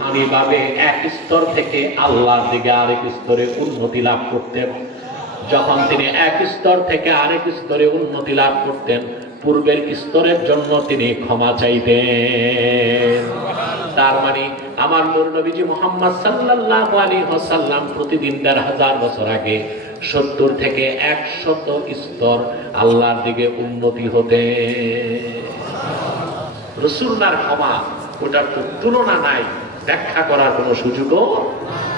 ভাবে এক স্তর থেকে আল্লাহর দিকে আরেক স্তরে উন্নতি লাভ করতেন। যখন তিনি এক স্তর থেকে আরেক স্তরে উন্নতি লাভ করতেন, পূর্বের স্তরের জন্য তিনি ক্ষমা চাইতেন। তার মানে আমার নূর নবীজি মুহাম্মদ সাল্লাল্লাহু আলাইহি ওয়াসাল্লাম প্রতিদিন ১৫০০ বছর আগে ৭০ থেকে ১০০ স্তর আল্লাহর দিকে উন্নতি হতে। রাসূলুল্লাহর ক্ষমা, ওটার তো তুলনা নাই, ব্যাখ্যা করার কোনো সুযোগও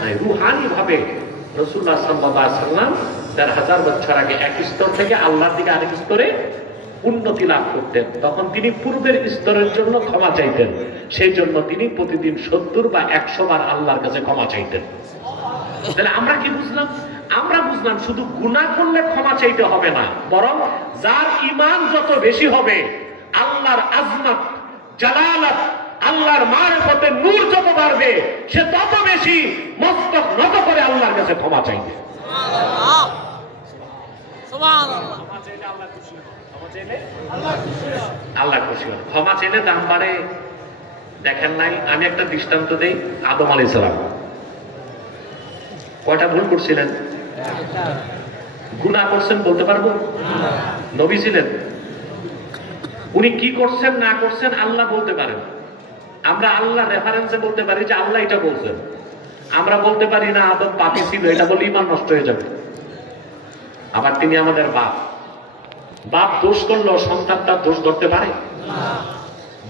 নাই। রুহানি ভাবে রাসূলুল্লাহ সাল্লাল্লাহু আলাইহি ওয়াসাল্লাম ১৫০০ বছর আগে এক স্তর থেকে আল্লাহর দিকে আরেক স্তরে উন্নতি লাভ করতেন। তখন তিনি পূর্বের স্তরের জন্য ক্ষমা চাইতেন, সেই জন্য তিনি প্রতিদিন ৭০ বা ১০০ বার আল্লাহর কাছে ক্ষমা চাইতেন। তাহলে আমরা কি বুঝলাম? আমরা বুঝলাম শুধু গুনাহ করলে ক্ষমা চাইতে হবে না, বরং যার ঈমান যত বেশি হবে, আল্লাহর আজমত, জালালাত, আল্লাহর মারিফতের নূর যত বাড়বে, সে তত বেশি মস্তক নত করে আল্লাহর কাছে ক্ষমা চাইবে। সুবহানাল্লাহ, সুবহানাল্লাহ। ক্ষমা চাইলে আল্লাহ খুশি হন, ক্ষমা চাইলে আল্লাহ খুশি হন। ক্ষমা চাইলে দাম বাড়ে। দেখেন নাই, আমি একটা দৃষ্টান্ত দেই। আদম আলাইহিস সালাম কয়টা ভুল করছিলেন? গুনাহ করছেন বলতে পারবো? নবী ছিলেন, উনি কি করছেন না করছেন আল্লাহ বলতে পারেন। আমরা আল্লাহ রেফারেন্সে বলতে পারি যে আল্লাহ এটা বলছেন। আমরা বলতে পারি না আদম পাপী ছিল, এটা বলে ঈমান নষ্ট হয়ে যাবে। আবার তিনি আমাদের বাপ, বাপ দোষ করলো সন্তান তার দোষ ধরতে পারে?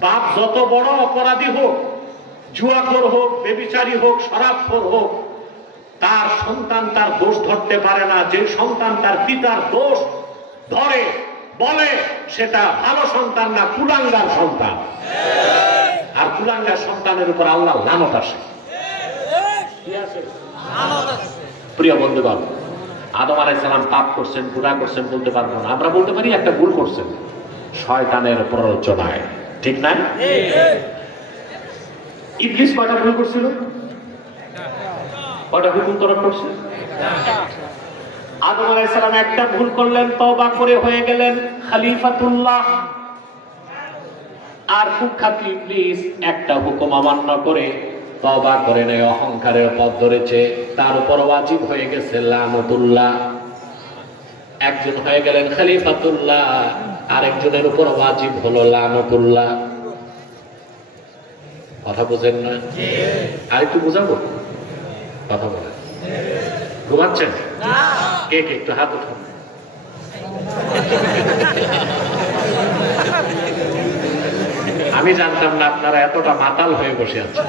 বাপ যত বড় অপরাধী হোক, জুয়াখোর হোক, ব্যভিচারী হোক, শরাবখোর হোক, তার সন্তান তার দোষ ধরতে পারে না। যে সন্তান তার পিতার দোষ ধরে বলে সেটা ভালো সন্তান না, কুলাঙ্গার সন্তান। আর কুলাঙ্গার সন্তানের উপর আল্লাহ লানত আসে। প্রিয় বন্ধুগণ, আদম আলাইহিস সালাম পাপ করছেন, গুনাহ করছেন বলতে পারবো না। আমরা বলতে পারি একটা ভুল করছেন শয়তানের প্ররোচনায়, ঠিক না? ইবলিস কয়টা ভুল করছিল? কয়টা হুকুম তরক করছে? আদম আলাইহিস সালাম একটা ভুল করলেন, তওবা করে হয়ে গেলেন খলিফাতুল্লাহ। আর কুখ্যাত ইবলিস একটা হুকুম অমান্য করে তওবা করে নেয়, অহংকারের পথ ধরেছে, তার উপর ওয়াজিব হয়ে গেছে লানতুল্লাহ। একজন হয়ে গেলেন খলিফাতুল্লাহ, আরেকজনের উপর ওয়াজিব হলো লানতুল্লাহ। কথা বুঝেন না? আর একটু বুঝাবো? কথা বলেন। ঘুমাচ্ছেন? কে কে একটু হাত উঠান। আমি জানতাম না আপনারা এতটা মাতাল হয়ে বসে আছেন।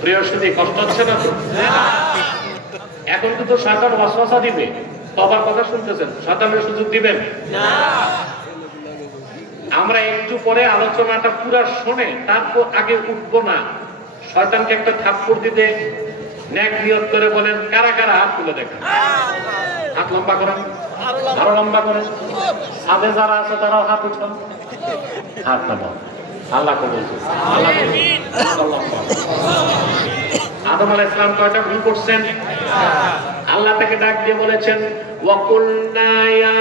প্রিয় সুধী, কষ্ট হচ্ছে না তো? এখন কিন্তু শয়তান ওয়াসওয়াসা দিবে। তওবার কথা শুনতেছেন, শয়তানের সুযোগ দিবেন না। আমরা একটু পরে আলোচনাটা পুরো শুনে তারপর আগে উঠবো না। শয়তানকে একটা থাপ্পড় দিতে নেক নিয়ত করে বলেন, কারা কারা হাত তুলে দেখেন। হাত লম্বা করেন, আরো লম্বা করেন। সাথে যারা আছে তারাও হাত উঠান, হাত নামান। আল্লাহ কবুল করুন। আদম আলাইহিস সালাম কয়টা ভুল করছেন? আল্লাহ তাকে ডাক দিয়ে বলেছেন, ওয়াকুলনা ইয়া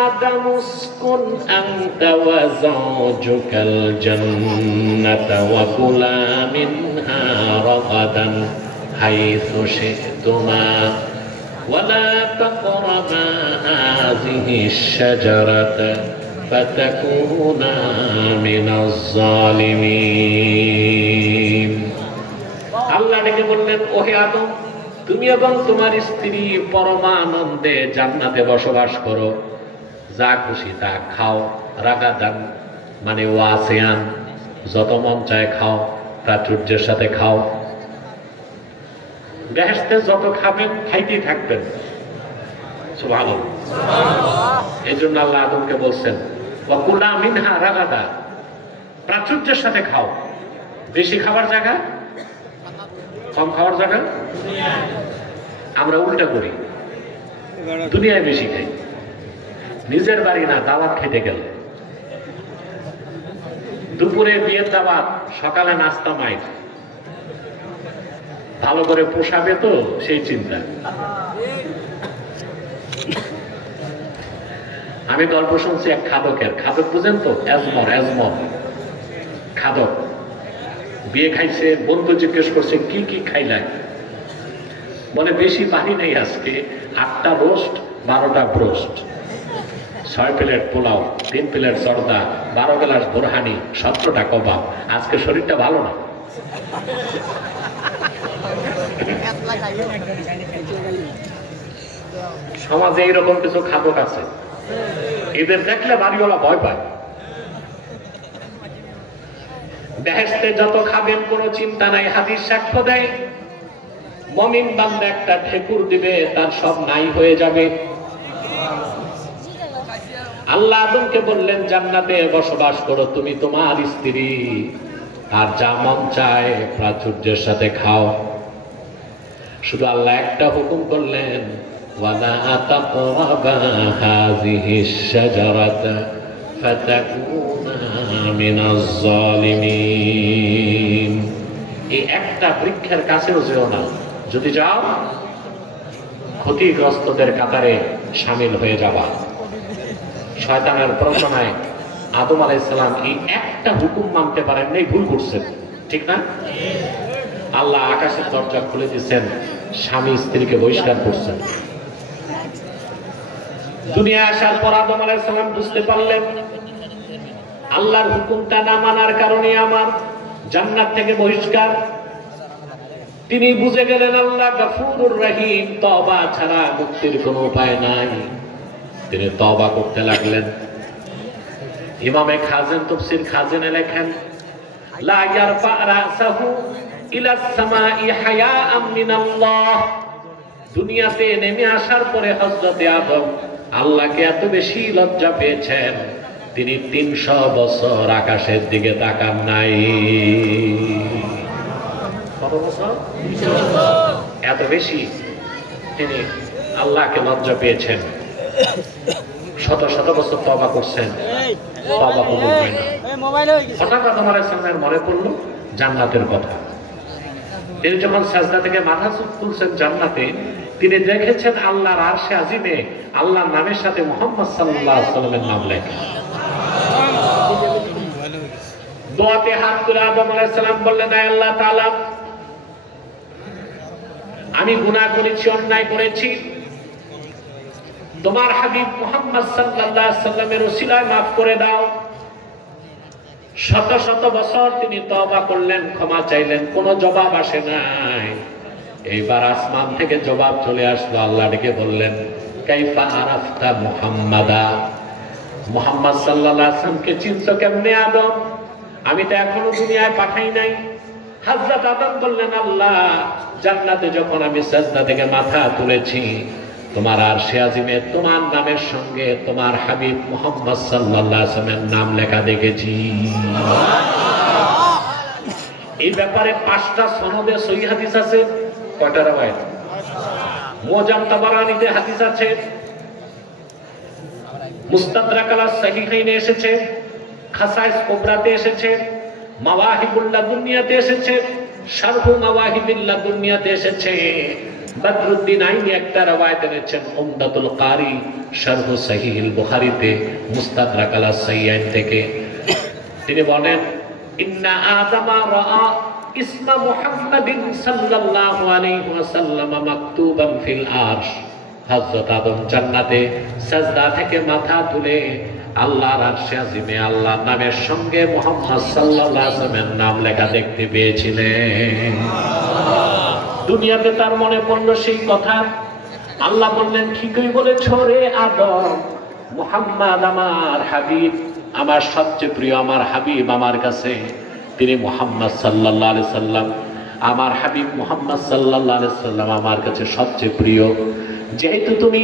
আদম উসকুন আনতা ওয়া যাওজুকাল জান্নাতা ওয়া কুলা মিনহা রাগাদান হাইসু শি'তুমা ওয়া লা তাকরাবা হাযিহিশ শাজারাতা ফাতাকুনা মিনাজ জালিমিন। আল্লাহ ডেকে বললেন, ওহে আদম, তুমি এবং তোমার স্ত্রী পরমানন্দে জান্নাতে বসবাস করো, যা খুশি তা খাও। রাগাদান মানে ওয়াসিয়ান, যত মন চায় খাও, প্রাচুর্যের সাথে খাও। বেহেশতে যত খাবেন খাইতেই থাকবেন। সুবহানাল্লাহ। এই জন্য আল্লাহ আদমকে বলছেন, ওয়া কুলা মিনহা রাগাদা, প্রাচুর্যের সাথে খাও। বেশি খাবার জায়গা, কম খাওয়ার জায়গা। আমরা উল্টা করি, দুনিয়ায় বেশি খাই। নিজের বাড়ি না, দাওয়াত খেতে গেল, দুপুরে বিয়ের দাওয়াত, সকালে নাস্তা মাইক, ভালো করে পোষাবে তো সেই চিন্তা। আমি গল্প শুনছি এক খাদকের, খাদক বুঝেন তো, এজমর খাদক, বিয়ে খাইছে, বন্ধু জিজ্ঞেস করছে কি কি খাইলাই, বলে বেশি পানি নেই আজকে, 8টা রোস্ট 12টা broast, 6 plate pulao, 3 plate zarda, 12 glass borhani, 17টা কবাব, আজকে শরীরটা ভালো না। সমাজে এইরকম কিছু খাদক আছে, এদের দেখলে বাড়িওয়ালা ভয় পায়। বেহেশতে যত খাবেন কোনো চিন্তা নাই, হাদিস সাক্ষ্য দেয় মুমিন বান্দা একটা ঠেকুর দিবে তার সব নাই হয়ে যাবে। আল্লাহ আদমকে বললেন জান্নাতে বসবাস করো তুমি তোমার স্ত্রী, আর যা মন চায় প্রাচুর্যের সাথে খাও। শুধু আল্লাহ একটা হুকুম করলেন, ওয়ালা তাকরাবা হাযিহিশ শাজারাতা ফাতাকুনা মিনাজ জালিমিন। এই একটা বৃক্ষের কাছেও যেও না, যদি যাও ক্ষতিগ্রস্তদের কাতারে শামিল হয়ে যাবা। শয়তানের প্ররোচনায় আদম আলাইহিস সালাম এই একটা হুকুম মানতে পারেন নাই, ভুল করছেন, ঠিক না? আল্লাহ আকাশের দরজা খুলে দিয়েছেন, স্বামী স্ত্রীকে বহিষ্কার করছেন। দুনিয়া আসার পর আদম আলাইহিস সালাম বুঝতে পারলেন আল্লাহর হুকুমটা না মানার কারণে আমার জান্নাত থেকে বহিষ্কার। তিনি বুঝে গেলেন আল্লাহ গফুরুর রহিম, তওবা ছাড়া মুক্তির কোনো উপায় নাই। তিনি তওবা করতে লাগলেন। ইমামে খাজিন তাফসীর খাজিনে লেখেন, লা ইয়ারফা রাসাহু ইলাস সামাই হায়াআম মিনাল্লাহ। দুনিয়াতে নেমে আসার পরে হযরত আদম আল্লাহকে এত বেশি লজ্জা পেয়েছেন, তিনি 300 বছর আকাশের দিকে তাকান নাই। কত বছর? 300 বছর। এত বেশি তিনি আল্লাহকে লজ্জা পেয়েছেন। শত শত বছর তওবা করছেন, তওবা কবুল হয় না। হঠাৎ আদম আলাইহিস সালামের মনে পড়লো জান্নাতের কথা। তিনি যখন সাজদা থেকে মাথা তুলছেন জান্নাতে, তিনি দেখেছেন আল্লাহর আরশে আজিমে আল্লাহর নামের সাথে মুহাম্মদ সাল্লাল্লাহু আলাইহি ওয়াসাল্লামের নাম লেখা। দোয়াতে হাত তুলে আদম আলাইহিস সালাম বললেন, আয় আল্লাহ তাআলা, আমি গুনাহ করেছি, অন্যায় করেছি, তোমার হাবিব মুহাম্মদ সাল্লাল্লাহু আলাইহি ওয়াসাল্লামের ওসিলায় maaf করে দাও। শত শত বছর তিনি তওবা করলেন, ক্ষমা চাইলেন, কোনো জবাব আসে নাই। এইবার আসমান থেকে জবাব চলে আসলো। আল্লাহ ডেকে বললেন, কাইফা আরাফতা মুহাম্মাদা, মুহাম্মদ সাল্লাল্লাহু আলাইহি ওয়াসাল্লামকে চিনছো কেমনে আদম? আমি তো এখনো দুনিয়ায় পাঠাই নাই। হযরত আদম বললেন, আল্লাহ, জান্নাতে যখন আমি সাজদা থেকে মাথা তুলেছি, তোমার আরশে আজিমে তোমার নামের সঙ্গে তোমার হাবিব মুহাম্মদ সাল্লাল্লাহু আলাইহি ওয়াসাল্লামের নাম লেখা দেখেছি। এই ব্যাপারে 5টা সনদে সহিহ হাদিস আছে। কয়টা রাওয়ায়াত? মুজাম তাবারানীতে হাদিস আছে, মুস্তাদরাক আলা সাহিহাইনে এসেছে, খাসাইস কুবরাতে এসেছে, মাওয়াহিবুল লাদুনিয়াতে এসেছে, শারহু মাওয়াহিবিল লাদুনিয়াতে এসেছে। বদরুদ্দিন আইনি একটা রাওয়ায়াত এনেছেন উমদাতুল কারি শারহু সহিহুল বুখারীতে, মুস্তাদরাক আলা সাহিহাইন থেকে। তিনি বলেন, ইন্না আদামা রাআ ইসমা মুহাম্মাদিন সাল্লাল্লাহু আলাইহি ওয়াসাল্লাম মাকতুবান ফিল আরশ। হযরত আদম জান্নাতে সাজদা থেকে মাথা তুলে আল্লাহর আরশে আজিমে আল্লাহর নামের সঙ্গে মুহাম্মদ সাল্লাল্লাহু আলাইহি ওয়াসাল্লামের নাম লেখা দেখতে পেয়েছিলেন। দুনিয়াতে তার মনে পড়লো সেই কথা। আল্লাহ বললেন, ঠিকই বলেছো রে আদম, মুহাম্মদ আমার হাবিব, আমার সবচেয়ে প্রিয়, আমার হাবিব আমার কাছে তিনি মুহাম্মদ সাল্লাল্লাহু আলাইহি সাল্লাম। আমার হাবিব মুহাম্মদ সাল্লাল্লাহু আলাইহি সাল্লাম আমার কাছে সবচেয়ে প্রিয়। যেহেতু তুমি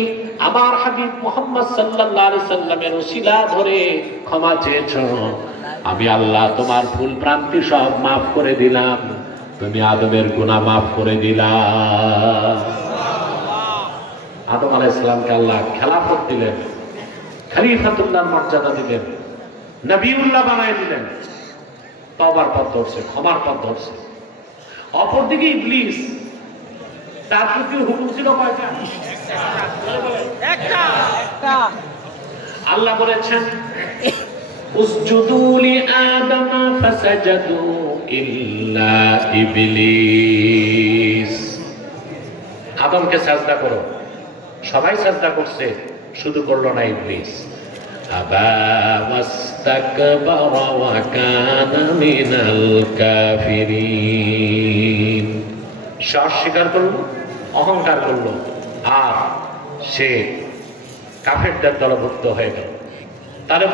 আমার হাবিব মুহাম্মদ সাল্লাল্লাহু আলাইহি সাল্লামের ওসিলা ধরে ক্ষমা চেয়েছো, আমি আল্লাহ তোমার ভুল ভ্রান্তি সব maaf করে দিলাম, তুমি আদমের গুনাহ maaf করে দিলাম। আদম আলাইহিস সালামকে আল্লাহ খেলাফত দিলেন, খলিফাতুল্লাহর মর্যাদা দিলেন, নবিউল্লাহ বানায় দিলেন। তওবার পথ ধরছে, ক্ষমার পথ ধরছে। অপরদিকে ইবলিস, তার প্রতি হুকুম ছিল কয়টা? একটা। আল্লাহ বলেছেন উসজুদু লিআদম ফাসাজাদু ইল্লা ইবলিস, আদমকে সাজদা করো, সবাই সাজদা করছে, শুধু করলো না ইবলিস। আবা ওয়াস্তাকবারা ওয়া কানা মিনাল কাফিরিন, সে অস্বীকার করলো, অহংকার করলো, আর সে কাফেরদের দলভুক্ত হয়ে গেল। তাহলে